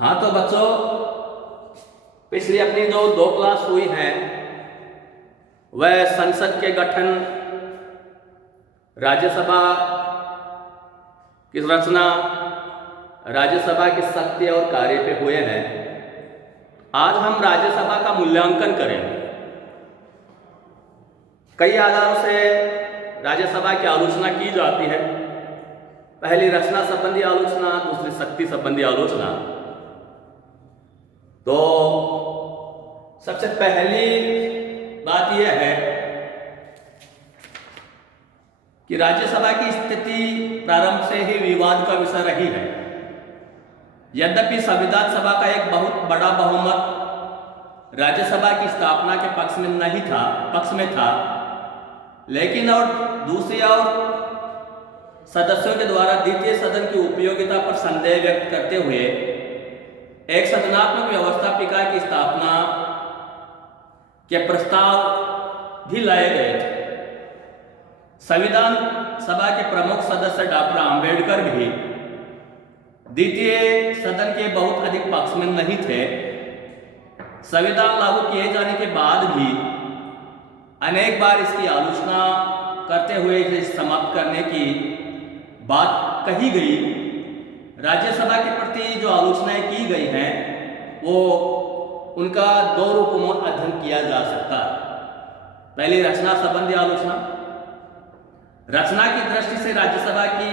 हाँ तो बच्चों, पिछली अपनी जो दो क्लास हुई हैं वह संसद के गठन, राज्यसभा की रचना, राज्यसभा की शक्ति और कार्य पे हुए हैं। आज हम राज्यसभा का मूल्यांकन करेंगे। कई आधारों से राज्यसभा की आलोचना की जाती है। पहली रचना संबंधी आलोचना, दूसरी शक्ति संबंधी आलोचना। तो सबसे पहली बात यह है कि राज्यसभा की स्थिति प्रारंभ से ही विवाद का विषय रही है। यद्यपि संविधान सभा का एक बहुत बड़ा बहुमत राज्यसभा की स्थापना के पक्ष में था, लेकिन और दूसरी ओर सदस्यों के द्वारा द्वितीय सदन की उपयोगिता पर संदेह व्यक्त करते हुए एक सदनात्मक व्यवस्थापिका की स्थापना के प्रस्ताव भी लाए गए थे। संविधान सभा के प्रमुख सदस्य डॉक्टर आम्बेडकर भी द्वितीय सदन के बहुत अधिक पक्ष में नहीं थे। संविधान लागू किए जाने के बाद भी अनेक बार इसकी आलोचना करते हुए इसे समाप्त करने की बात कही गई। राज्यसभा के प्रति जो आलोचनाएं की गई हैं वो उनका दो रूपों में अध्ययन किया जा सकता है। पहली रचना संबंधी आलोचना। रचना की दृष्टि से राज्यसभा की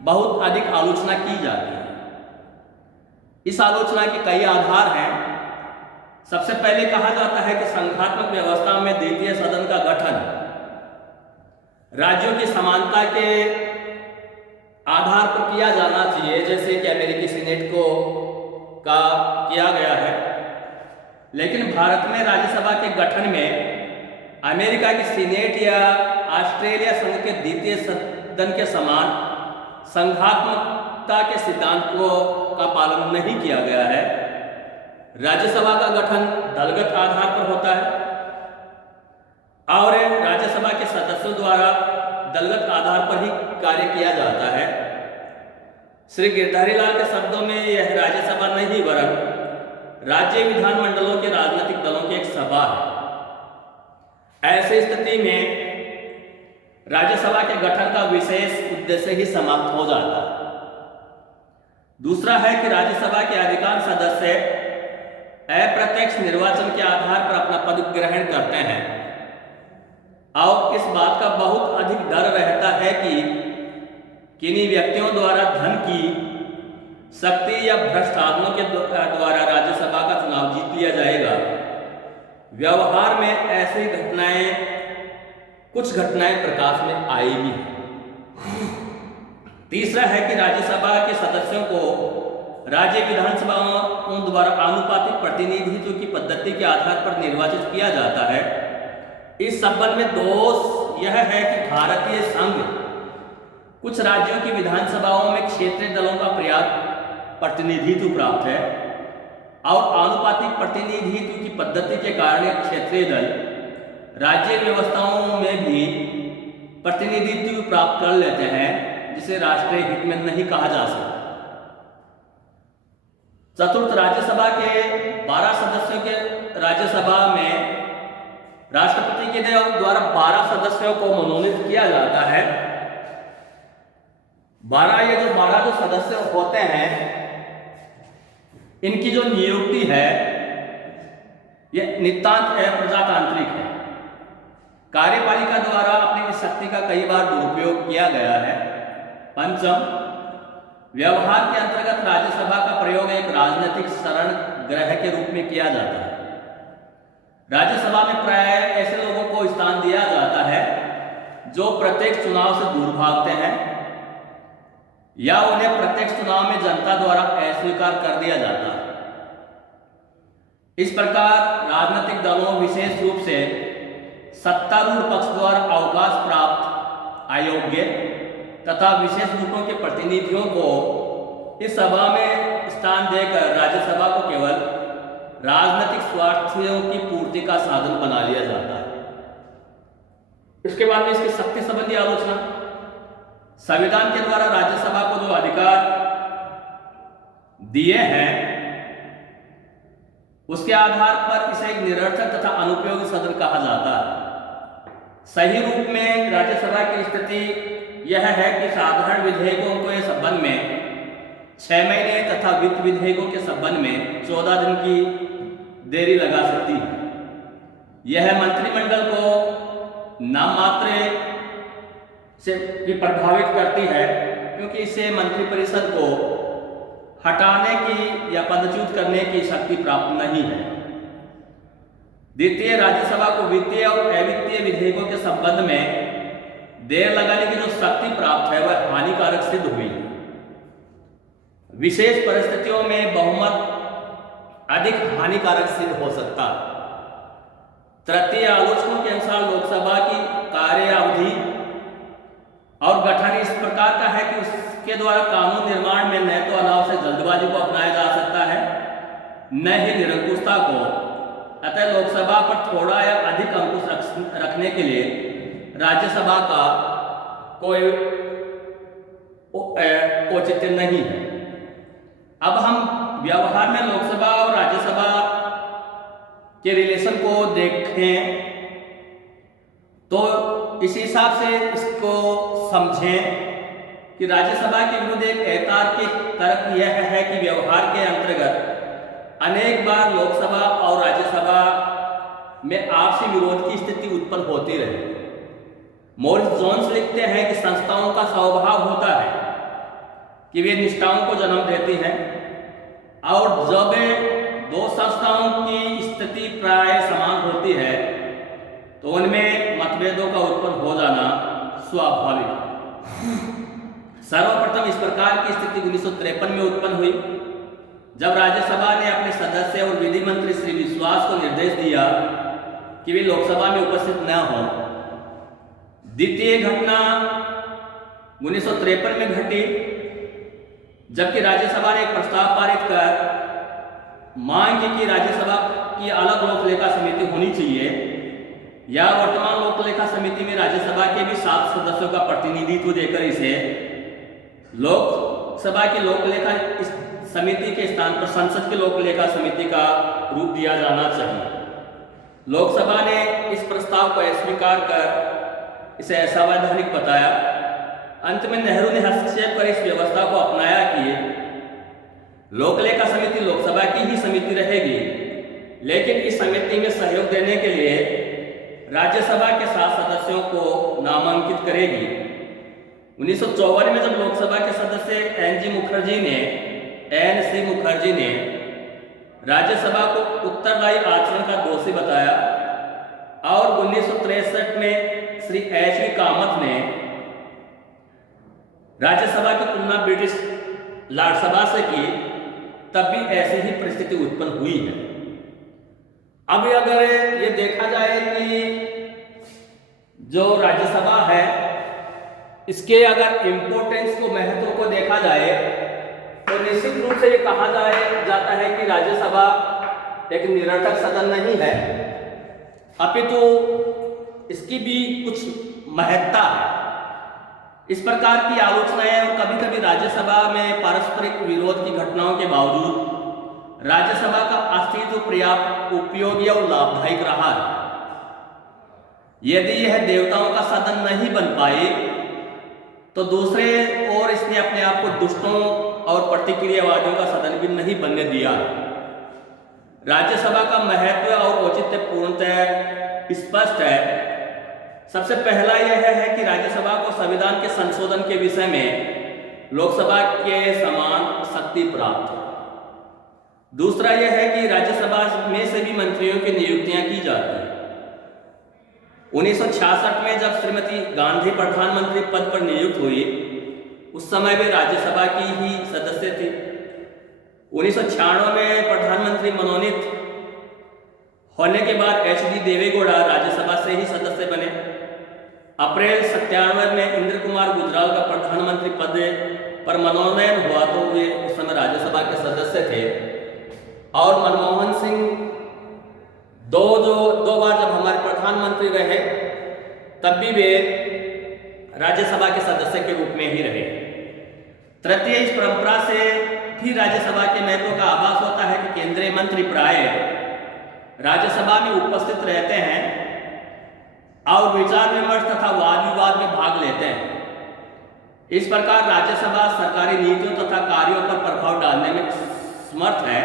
बहुत अधिक आलोचना की जाती है। इस आलोचना के कई आधार हैं। सबसे पहले कहा जाता है कि संघात्मक व्यवस्था में द्वितीय सदन का गठन राज्यों की समानता के आधार पर किया जाना चाहिए, जैसे कि अमेरिकी सीनेट को का किया गया है। लेकिन भारत में राज्यसभा के गठन में अमेरिका की सीनेट या ऑस्ट्रेलिया संघ के द्वितीय सदन के समान संघात्मकता के सिद्धांतों का पालन नहीं किया गया है। राज्यसभा का गठन दलगत आधार पर होता है और राज्यसभा के सदस्यों द्वारा दलगत आधार पर ही कार्य किया जाता है। श्री गिरधारी लाल के शब्दों में यह राज्यसभा नहीं वरन राज्य विधानमंडलों के राजनीतिक दलों की एक सभा है। ऐसी स्थिति में राज्यसभा के गठन का विशेष उद्देश्य ही समाप्त हो जाता है। दूसरा है कि राज्यसभा के अधिकांश सदस्य अप्रत्यक्ष निर्वाचन के आधार पर अपना पद ग्रहण करते हैं और इस बात का बहुत अधिक डर रहता है कि किन्हीं व्यक्तियों द्वारा धन की शक्ति या भ्रष्ट आदमियों के द्वारा राज्यसभा का चुनाव जीत लिया जाएगा। व्यवहार में ऐसी कुछ घटनाएं प्रकाश में आई भी हैं। तीसरा है कि राज्यसभा के सदस्यों को राज्य विधानसभाओं द्वारा आनुपातिक प्रतिनिधित्व की पद्धति के आधार पर निर्वाचित किया जाता है। इस संबंध में दोष यह है कि भारतीय संघ कुछ राज्यों की विधानसभाओं में क्षेत्रीय दलों का पर्याप्त प्रतिनिधित्व प्राप्त है और आनुपातिक प्रतिनिधित्व की पद्धति के कारण क्षेत्रीय दल राज्य व्यवस्थाओं में भी प्रतिनिधित्व प्राप्त कर लेते हैं, जिसे राष्ट्रीय हित में नहीं कहा जा सकता। चतुर्थ, राज्यसभा के 12 सदस्यों के राज्यसभा में राष्ट्रपति के द्वारा 12 सदस्यों को मनोनीत किया जाता है। 12 जो सदस्य होते हैं इनकी जो नियुक्ति है यह नितांत प्रजातांत्रिक है। कार्यपालिका द्वारा अपनी इस शक्ति का कई बार दुरुपयोग किया गया है। पंचम, व्यवहार के अंतर्गत राज्यसभा का प्रयोग एक राजनीतिक शरण ग्रह के रूप में किया जाता है। राज्यसभा में प्राय ऐसे लोगों को स्थान दिया जाता है जो प्रत्येक चुनाव से दूर भागते हैं या उन्हें प्रत्यक्ष चुनाव में जनता द्वारा अस्वीकार कर दिया जाता है। इस प्रकार राजनीतिक दलों, विशेष रूप से सत्तारूढ़ पक्ष द्वारा अवकाश प्राप्त अयोग्य तथा विशेष रूपों के प्रतिनिधियों को इस सभा में स्थान देकर राज्यसभा को केवल राजनीतिक स्वार्थों की पूर्ति का साधन बना लिया जाता है। इसके बाद में इसकी शक्ति संबंधी आलोचना। संविधान के द्वारा राज्यसभा को जो अधिकार दिए हैं, उसके आधार पर इसे एक निरर्थक तथा अनुपयोगी सदन कहा जाता है। सही रूप में राज्यसभा की स्थिति यह है कि साधारण विधेयकों के संबंध में 6 महीने तथा वित्त विधेयकों के संबंध में 14 दिन की देरी लगा सकती है। यह मंत्रिमंडल को नाम मात्र से भी प्रभावित करती है, क्योंकि इससे मंत्रिपरिषद को हटाने की या पदच्युत करने की शक्ति प्राप्त नहीं है। द्वितीय, राज्यसभा को वित्तीय और अवित्तीय विधेयकों के संबंध में देर लगाने की जो शक्ति प्राप्त है वह हानिकारक सिद्ध हुई है। विशेष परिस्थितियों में बहुमत अधिक हानिकारक सिद्ध हो सकता है। तृतीय, आलोचकों के अनुसार लोकसभा की कार्यावधि और गठन इस प्रकार का है कि उसके द्वारा कानून निर्माण में न तो अनावश्यक जल्दबाजी को अपनाया जा सकता है, न ही निरंकुशता को। अतः लोकसभा पर थोड़ा या अधिक अंकुश रखने के लिए राज्यसभा का कोई औचित्य नहीं है। अब हम व्यवहार में लोकसभा और राज्यसभा के रिलेशन को देखें तो इस हिसाब से इसको समझें कि राज्यसभा के विरुद्ध एक अतार्किक तर्क यह है कि व्यवहार के अंतर्गत अनेक बार लोकसभा और राज्यसभा में आपसी विरोध की स्थिति उत्पन्न होती रही। मॉरिस जोन्स लिखते हैं कि संस्थाओं का स्वभाव होता है कि वे निष्ठाओं को जन्म देती हैं, और जब दो संस्थाओं की स्थिति प्राय समान होती है तो उनमें मतभेदों का उत्पन्न हो जाना स्वाभाविक है। सर्वप्रथम इस प्रकार की स्थिति 1953 में उत्पन्न हुई, जब राज्यसभा ने अपने सदस्य और विधि मंत्री श्री विश्वास को निर्देश दिया कि वे लोकसभा में उपस्थित न हों। द्वितीय घटना 1953 में घटी, जबकि राज्यसभा ने एक प्रस्ताव पारित कर मांग की कि राज्यसभा की अलग लोकलेखा समिति होनी चाहिए, या वर्तमान लोकलेखा समिति में राज्यसभा के भी 7 सदस्यों का प्रतिनिधित्व देकर इसे लोकसभा की लोकलेखा समिति के स्थान पर संसद की लोकलेखा समिति का रूप दिया जाना चाहिए। लोकसभा ने इस प्रस्ताव को अस्वीकार कर इसे असंवैधानिक बताया। अंत में नेहरू ने हस्तक्षेप कर इस व्यवस्था को अपनाया कि लोकलेखा समिति लोकसभा की ही समिति रहेगी, लेकिन इस समिति में सहयोग देने के लिए राज्यसभा के 7 सदस्यों को नामांकित करेगी। 1954 में जब लोकसभा के सदस्य एन सी मुखर्जी ने राज्यसभा को उत्तरदायी आचरण का दोषी बताया, और 1963 में श्री एच.वी. कामत ने राज्यसभा की तुलना ब्रिटिश लोकसभा से की, तब भी ऐसी ही परिस्थिति उत्पन्न हुई है। अब अगर ये देखा जाए कि जो राज्यसभा है इसके अगर इम्पोर्टेंस को, महत्व को देखा जाए तो निश्चित रूप से ये कहा जाता है कि राज्यसभा एक निरर्थक सदन नहीं है, अपितु इसकी भी कुछ महत्ता है। इस प्रकार की आलोचनाएं और कभी कभी राज्यसभा में पारस्परिक विरोध की घटनाओं के बावजूद राज्यसभा का अस्तित्व पर्याप्त उपयोगी और लाभदायक रहा है। यदि यह देवताओं का सदन नहीं बन पाई तो दूसरे ओर इसने अपने आप को दुष्टों और प्रतिक्रियावादियों का सदन भी नहीं बनने दिया। राज्यसभा का महत्व और औचित्य पूर्णतः स्पष्ट है। सबसे पहला यह है कि राज्यसभा को संविधान के संशोधन के विषय में लोकसभा के समान शक्ति प्राप्त है। दूसरा यह है कि राज्यसभा में से भी मंत्रियों की नियुक्तियां की जाती हैं। 1966 में जब श्रीमती गांधी प्रधानमंत्री पद पर नियुक्त हुई, उस समय वे राज्यसभा की ही सदस्य थी। 1996 में प्रधानमंत्री मनोनीत होने के बाद एच.डी. देवेगौड़ा राज्यसभा से ही सदस्य बने। अप्रैल 97 में इंद्र कुमार गुजराल का प्रधानमंत्री पद पर मनोनयन हुआ तो वे उस समय राज्यसभा के सदस्य थे। और मनमोहन सिंह दो बार जब हमारे प्रधानमंत्री रहे तब भी वे राज्यसभा के सदस्य के रूप में ही रहे। तृतीय, इस परंपरा से भी राज्यसभा के महत्व का आभास होता है कि केंद्रीय मंत्री प्राय राज्यसभा में उपस्थित रहते हैं और विचार विमर्श तथा वाद विवाद में भाग लेते हैं। इस प्रकार राज्यसभा सरकारी नीतियों तथा कार्यों पर प्रभाव डालने में समर्थ है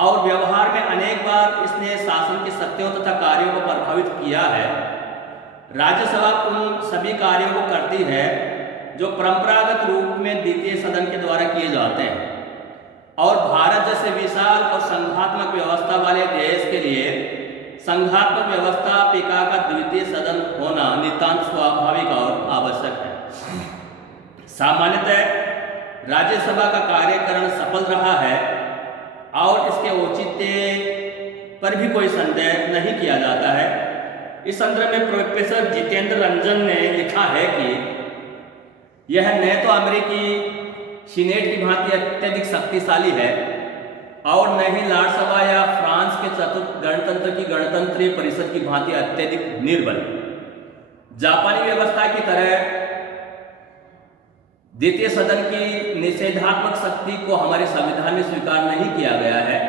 और व्यवहार में अनेक बार इसने शासन की शक्तियों तथा कार्यों को प्रभावित किया है। राज्यसभा उन सभी कार्यों को करती है जो परंपरागत रूप में द्वितीय सदन के द्वारा किए जाते हैं और भारत जैसे विशाल और संघात्मक व्यवस्था वाले देश के लिए संघात्मक व्यवस्थापिका का द्वितीय सदन होना नितांत स्वाभाविक और आवश्यक है। सामान्यतः राज्यसभा का कार्यकरण सफल रहा है और इसके औचित्य पर भी कोई संदेह नहीं किया जाता है। इस संदर्भ में प्रोफेसर जितेंद्र रंजन ने लिखा है कि यह न तो अमेरिकी सीनेट की भांति अत्यधिक शक्तिशाली है और न ही राज्यसभा या फ्रांस के चतुर्थ गणतंत्र की गणतंत्रीय परिषद की भांति अत्यधिक निर्बल। जापानी व्यवस्था की तरह द्वितीय सदन की निषेधात्मक शक्ति को हमारे संविधान में स्वीकार नहीं किया गया है।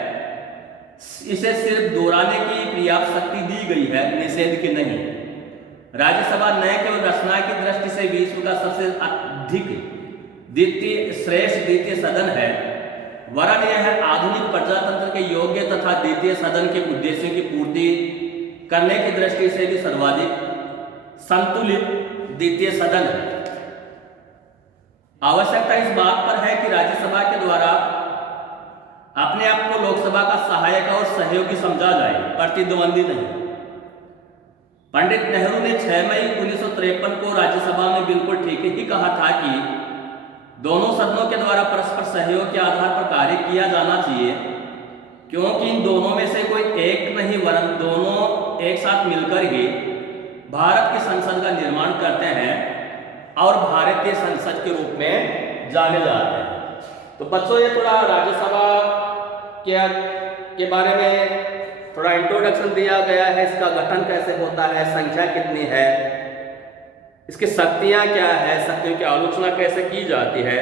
इसे सिर्फ दोहराने की पर्याप्त शक्ति दी गई है, निषेध की नहीं। राज्यसभा न केवल रचना की दृष्टि से विश्व का सबसे अधिक श्रेष्ठ द्वितीय सदन है, वरन यह आधुनिक प्रजातंत्र के योग्य तथा द्वितीय सदन के उद्देश्यों की पूर्ति करने की दृष्टि से भी सर्वाधिक संतुलित द्वितीय सदन है। आवश्यकता इस बात पर है कि राज्यसभा के द्वारा अपने आप को लोकसभा का सहायक और सहयोगी समझा जाए, प्रतिद्वंदी नहीं। पंडित नेहरू ने 6 मई 1953 को राज्यसभा में बिल्कुल ठीक ही कहा था कि दोनों सदनों के द्वारा परस्पर सहयोग के आधार पर कार्य किया जाना चाहिए, क्योंकि इन दोनों में से कोई एक नहीं वरन दोनों एक साथ मिलकर ही भारत की संसद का निर्माण करते हैं और भारतीय संसद के रूप में जाने जाते हैं। तो बच्चों, ये थोड़ा राज्यसभा के बारे में थोड़ा इंट्रोडक्शन दिया गया है। इसका गठन कैसे होता है, संख्या कितनी है, इसकी शक्तियां क्या है, शक्तियों की आलोचना कैसे की जाती है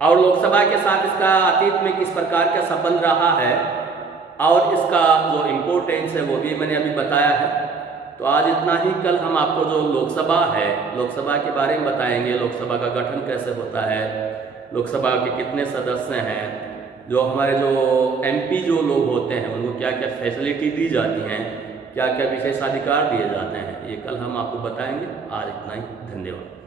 और लोकसभा के साथ इसका अतीत में किस प्रकार का संबंध रहा है और इसका जो इम्पोर्टेंस है वो भी मैंने अभी बताया है। तो आज इतना ही। कल हम आपको जो लोकसभा है, लोकसभा के बारे में बताएंगे। लोकसभा का गठन कैसे होता है, लोकसभा के कितने सदस्य हैं, जो हमारे जो एमपी जो लोग होते हैं उनको क्या क्या फैसिलिटी दी जाती हैं, क्या क्या विशेषाधिकार दिए जाते हैं, ये कल हम आपको बताएंगे। आज इतना ही। धन्यवाद।